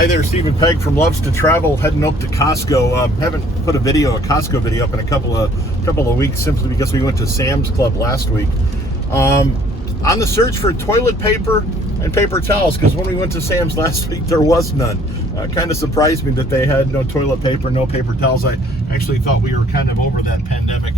Hi there, Stephen Pegg from Loves to Travel, heading up to Costco. Haven't put a Costco video up in a couple of weeks, simply because we went to Sam's Club last week. On the search for toilet paper and paper towels, because when we went to Sam's last week, there was none. Kind of surprised me that they had no toilet paper, no paper towels. I actually thought we were kind of over that pandemic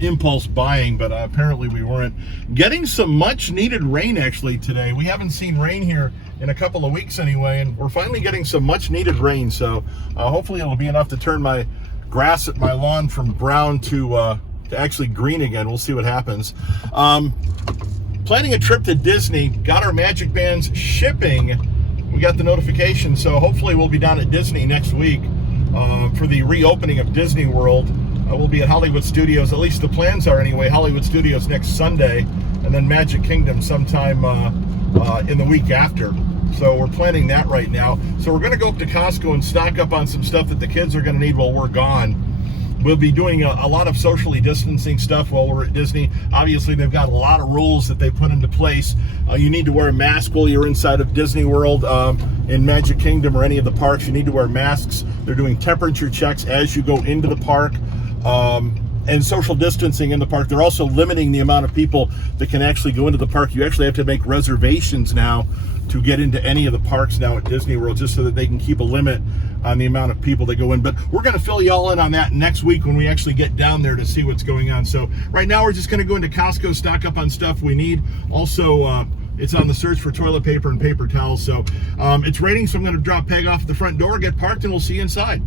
impulse buying, but apparently we weren't. Getting some much needed rain actually today. We haven't seen rain here in a couple of weeks anyway, and we're finally getting some much needed rain, so hopefully it'll be enough to turn my grass at my lawn from brown to actually green again. We'll see what happens. Planning a trip to Disney, got our Magic Bands shipping. We got the notification, so hopefully we'll be down at Disney next week for the reopening of Disney World. We'll be at Hollywood Studios, at least the plans are anyway, Hollywood Studios next Sunday, and then Magic Kingdom sometime in the week after. So we're planning that right now. So we're going to go up to Costco and stock up on some stuff that the kids are going to need while we're gone. We'll be doing a lot of socially distancing stuff while we're at Disney. Obviously, they've got a lot of rules that they put into place. You need to wear a mask while you're inside of Disney World. In Magic Kingdom or any of the parks, you need to wear masks. They're doing temperature checks as you go into the park. And social distancing in the park. They're also limiting the amount of people that can actually go into the park. You actually have to make reservations now to get into any of the parks now at Disney World, just so that they can keep a limit on the amount of people that go in. But we're going to fill you all in on that next week when we actually get down there to see what's going on. So right now we're just going to go into Costco, stock up on stuff we need. Also, it's on the search for toilet paper and paper towels. So it's raining, so I'm going to drop Peg off at the front door, get parked, and we'll see you inside.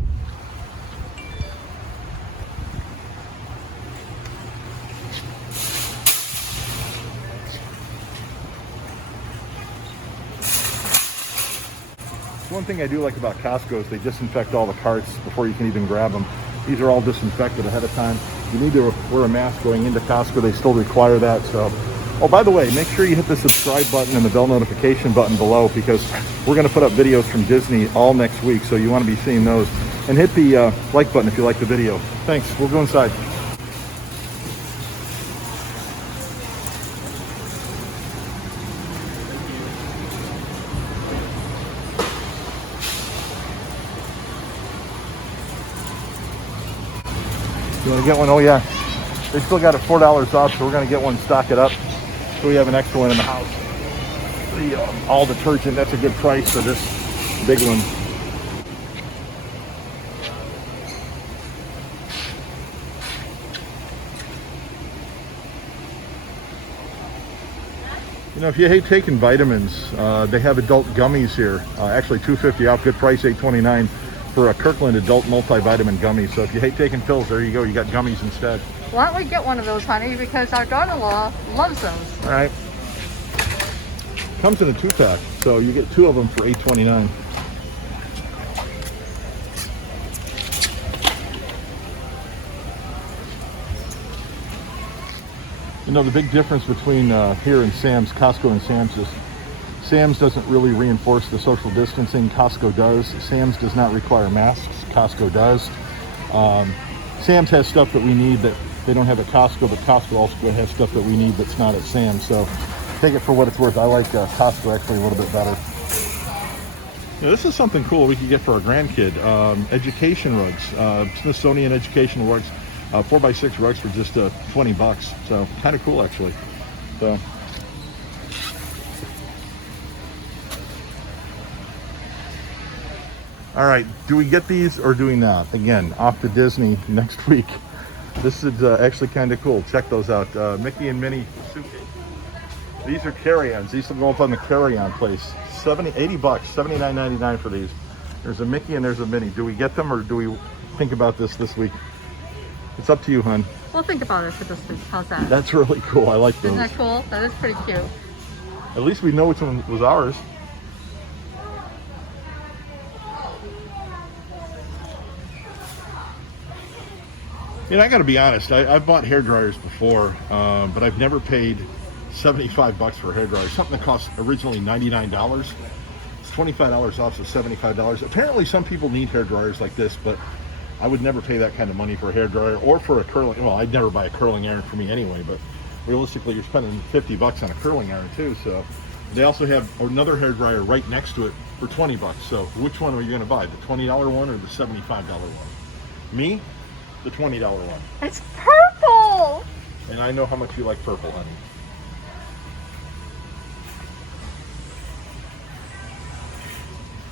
One thing I do like about Costco is they disinfect all the carts before you can even grab them. These are all disinfected ahead of time. You need to wear a mask going into Costco. They still require that. So, oh, by the way, make sure you hit the subscribe button and the bell notification button below, because we're going to put up videos from Disney all next week. So you want to be seeing those. And hit the like button if you like the video. Thanks. We'll go inside. You want to get one? Oh yeah, they still got it $4 off, so we're going to get one, stock it up, so we have an extra one in the house. The all detergent, that's a good price for this big one. You know, if you hate taking vitamins, they have adult gummies here. Actually $2.50 off, good price, $8.29. for a Kirkland adult multivitamin gummy. So if you hate taking pills, there you go. You got gummies instead. Why don't we get one of those, honey? Because our daughter-in-law loves those. All right. Comes in a 2-pack, so you get 2 of them for $8.29. You know, the big difference between here and Sam's, Costco and Sam's, is Sam's doesn't really reinforce the social distancing. Costco does. Sam's does not require masks. Costco does. Sam's has stuff that we need that they don't have at Costco, but Costco also has stuff that we need that's not at Sam's. So take it for what it's worth. I like Costco actually a little bit better. Yeah, this is something cool we could get for our grandkid. Education rugs, Smithsonian educational rugs, 4x6 rugs for just $20. So kind of cool actually. So. All right, do we get these or do we not? Again, off to Disney next week. This is actually kind of cool. Check those out. Mickey and Minnie suitcase. These are carry-ons. These will go up on the carry-on place. $80, $79.99 for these. There's a Mickey and there's a Minnie. Do we get them or do we think about this week? It's up to you, hon. We'll think about it for this week. How's that? That's really cool. I like those. Isn't that cool? That is pretty cute. At least we know which one was ours. You know, I got to be honest. I've bought hair dryers before, but I've never paid $75 for a hair dryer. Something that cost originally $99. It's $25 off, so $75. Apparently, some people need hair dryers like this, but I would never pay that kind of money for a hair dryer or for a curling. Well, I'd never buy a curling iron for me anyway, but realistically, you're spending $50 on a curling iron too. So They also have another hair dryer right next to it for 20 bucks. So which one are you going to buy? The $20 one or the $75 one? Me, the $20 one. It's purple! And I know how much you like purple, honey.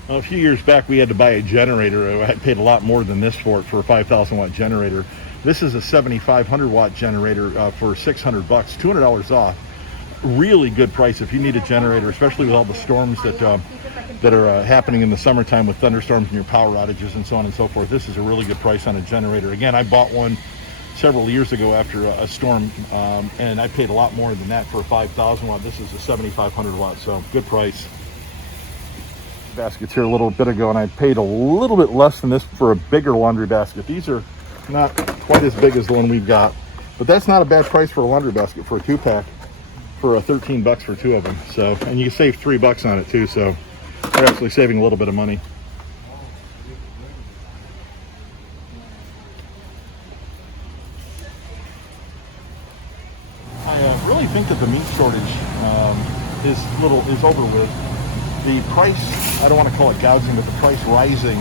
Well, a few years back, we had to buy a generator. I paid a lot more than this for it, for a 5,000 watt generator. This is a 7,500 watt generator for 600 bucks, $200 off. Really good price if you need a generator, especially with all the storms that are happening in the summertime with thunderstorms and your power outages and so on and so forth. This is a really good price on a generator. Again, I bought one several years ago after a storm, and I paid a lot more than that for a 5,000 watt. This is a 7,500 watt, so good price. Baskets here a little bit ago, and I paid a little bit less than this for a bigger laundry basket. These are not quite as big as the one we've got, but that's not a bad price for a laundry basket for a 2-pack for 13 bucks for 2 of them. So, and you can save $3 on it too, so you're actually saving a little bit of money. I really think that the meat shortage is over with. The price, I don't want to call it gouging, but the price rising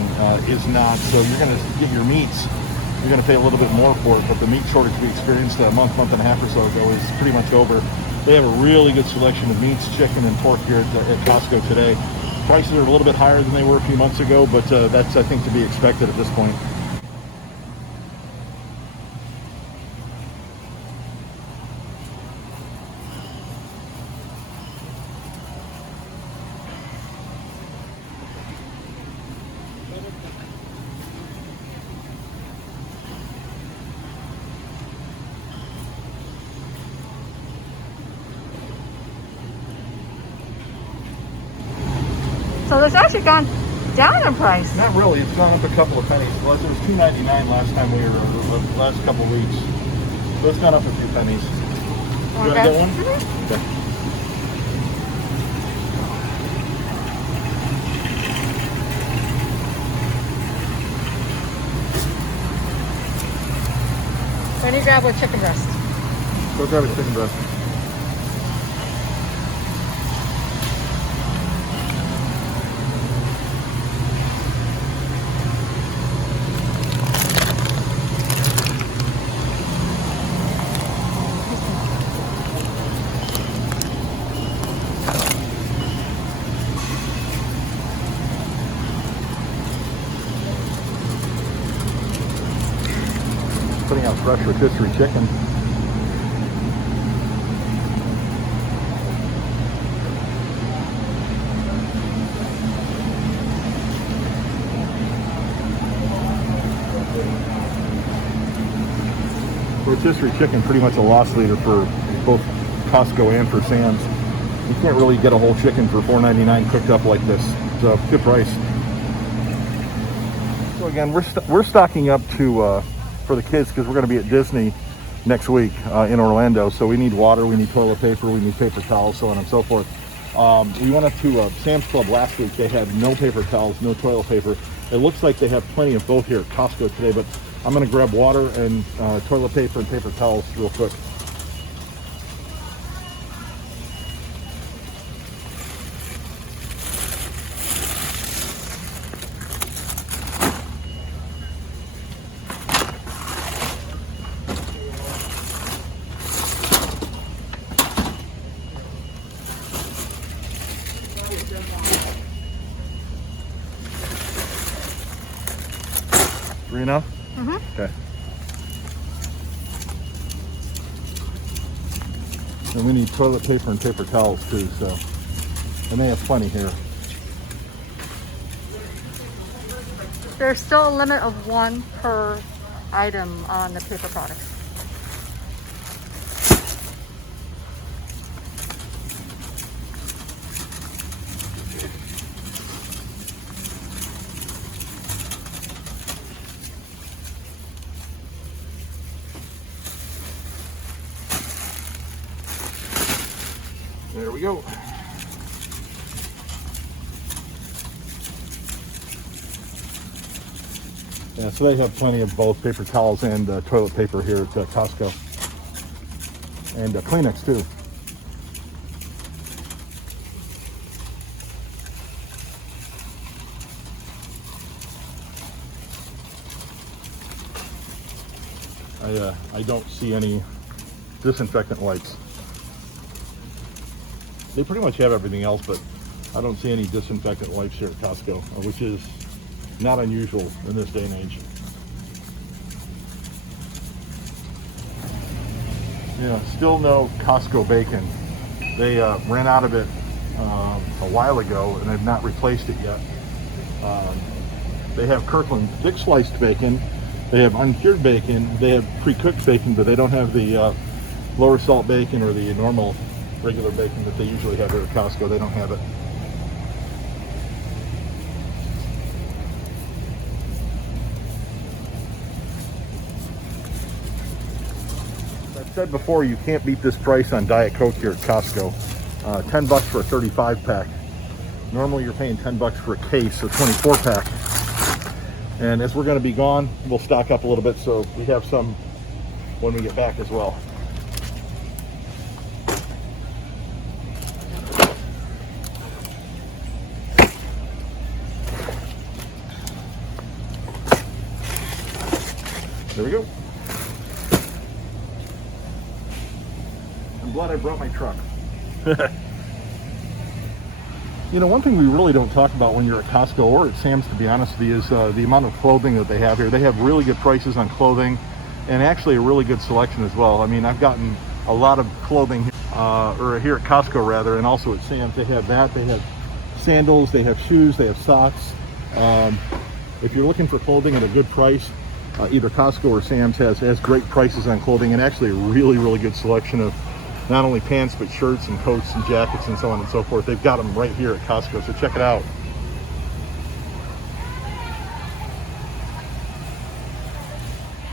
is not. So you're going to get your meats, you're going to pay a little bit more for it, but the meat shortage we experienced a month and a half or so ago is pretty much over. They have a really good selection of meats, chicken and pork here at Costco today. Prices are a little bit higher than they were a few months ago, but that's, I think, to be expected at this point. So it's actually gone down in price. Not really. It's gone up a couple of pennies. It was $2.99 last time we were, the last couple of weeks. So it's gone up a few pennies. You want to get one? Mm-hmm. Okay. Let me grab a chicken breast. Go grab a chicken breast. Putting out fresh rotisserie chicken. Rotisserie chicken, pretty much a loss leader for both Costco and for Sam's. You can't really get a whole chicken for $4.99 cooked up like this. It's a good price. So again, we're stocking up to for the kids because we're going to be at Disney next week in Orlando. So we need water, we need toilet paper, we need paper towels, so on and so forth. We went up to Sam's Club last week. They had no paper towels, no toilet paper. It looks like they have plenty of both here at Costco today, but I'm going to grab water and toilet paper and paper towels real quick. Three enough? Mm-hmm. Okay. And we need toilet paper and paper towels too, so. And they have plenty here. There's still a limit of 1 per item on the paper products. There we go. Yeah, so they have plenty of both paper towels and toilet paper here at Costco. And Kleenex too. I don't see any disinfectant wipes. They pretty much have everything else, but I don't see any disinfectant wipes here at Costco, which is not unusual in this day and age. Yeah, still no Costco bacon. They ran out of it a while ago and have not replaced it yet. They have Kirkland thick sliced bacon. They have uncured bacon. They have pre-cooked bacon, but they don't have the lower salt bacon or the normal regular bacon that they usually have here at Costco. They don't have it. I've said before, you can't beat this price on Diet Coke here at Costco. 10 bucks for a 35 pack. Normally you're paying 10 bucks for a case, a 24 pack. And as we're going to be gone, we'll stock up a little bit so we have some when we get back as well. There we go. I'm glad I brought my truck. You know, one thing we really don't talk about when you're at Costco or at Sam's, to be honest with you, is the amount of clothing that they have here. They have really good prices on clothing and actually a really good selection as well. I mean, I've gotten a lot of clothing or here at Costco rather, and also at Sam's. They have that. They have sandals, they have shoes, they have socks. If you're looking for clothing at a good price, either Costco or Sam's has great prices on clothing, and actually a really good selection of not only pants but shirts and coats and jackets and so on and so forth. They've got them right here at Costco, so check it out.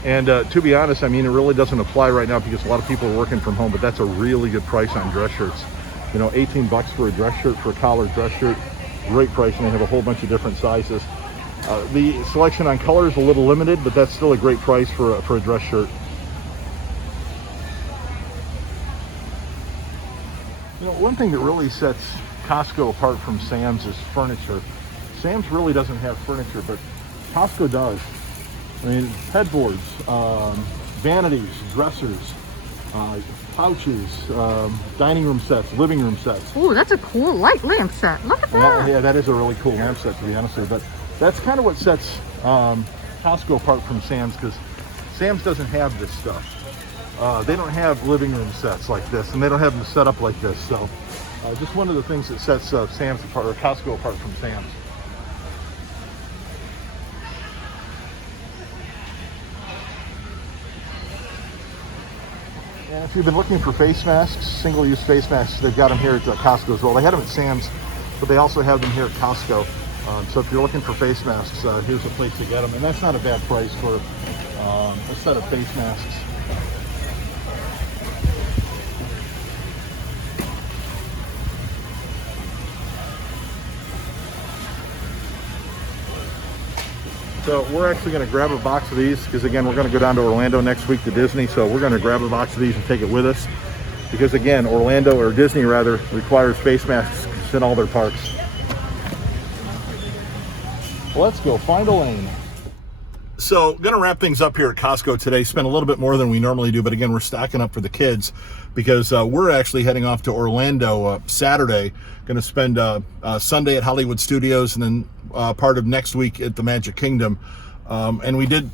And to be honest, I mean, it really doesn't apply right now because a lot of people are working from home, but that's a really good price on dress shirts. You know, 18 bucks for a dress shirt, for a collared dress shirt. Great price, and they have a whole bunch of different sizes. The selection on color is a little limited, but that's still a great price for a dress shirt. You know, one thing that really sets Costco apart from Sam's is furniture. Sam's really doesn't have furniture, but Costco does. I mean, headboards, vanities, dressers, pouches, dining room sets, living room sets. Ooh, that's a cool light lamp set. Look at that. Yeah, that is a really cool lamp set, to be honest with you. But that's kind of what sets Costco apart from Sam's, because Sam's doesn't have this stuff. They don't have living room sets like this, and they don't have them set up like this. So just one of the things that sets Sam's apart, or Costco apart from Sam's. And if you've been looking for face masks, single-use face masks, they've got them here at Costco as well. They had them at Sam's, but they also have them here at Costco. So if you're looking for face masks, here's a place to get them. And that's not a bad price for a set of face masks. So we're actually going to grab a box of these because, again, we're going to go down to Orlando next week to Disney. So we're going to grab a box of these and take it with us because, again, Orlando, or Disney rather, requires face masks in all their parks. Let's go find a lane. So going to wrap things up here at Costco today. Spend a little bit more than we normally do, but again, we're stocking up for the kids because we're actually heading off to Orlando Saturday. Going to spend Sunday at Hollywood Studios and then part of next week at the Magic Kingdom. And we did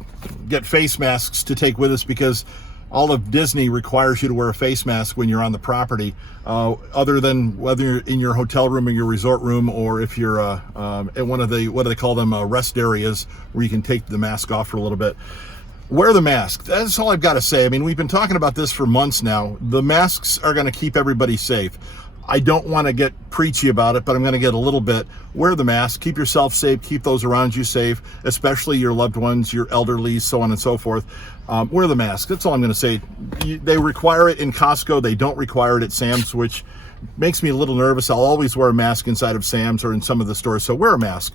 get face masks to take with us because all of Disney requires you to wear a face mask when you're on the property, other than whether you're in your hotel room or your resort room, or if you're at one of the, what do they call them, rest areas where you can take the mask off for a little bit. Wear the mask. That's all I've got to say. I mean, we've been talking about this for months now. The masks are going to keep everybody safe. I don't want to get preachy about it, but I'm going to get a little bit. Wear the mask. Keep yourself safe. Keep those around you safe, especially your loved ones, your elderly, so on and so forth. Wear the mask. That's all I'm going to say. They require it in Costco. They don't require it at Sam's, which makes me a little nervous. I'll always wear a mask inside of Sam's or in some of the stores, so wear a mask.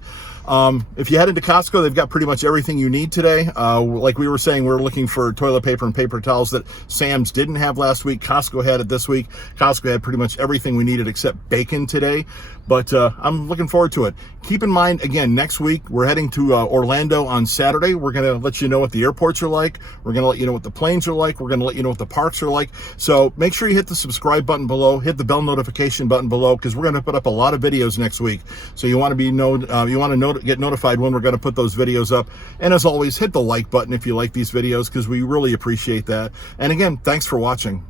If you head into Costco, they've got pretty much everything you need today. Like we were saying, we were looking for toilet paper and paper towels that Sam's didn't have last week. Costco had it this week. Costco had pretty much everything we needed except bacon today. But I'm looking forward to it. Keep in mind, again, next week, we're heading to Orlando on Saturday. We're going to let you know what the airports are like. We're going to let you know what the planes are like. We're going to let you know what the parks are like. So make sure you hit the subscribe button below, hit the bell notification button below, because we're going to put up a lot of videos next week. So you want to get notified when we're going to put those videos up. And as always, hit the like button if you like these videos, because we really appreciate that. And again, thanks for watching.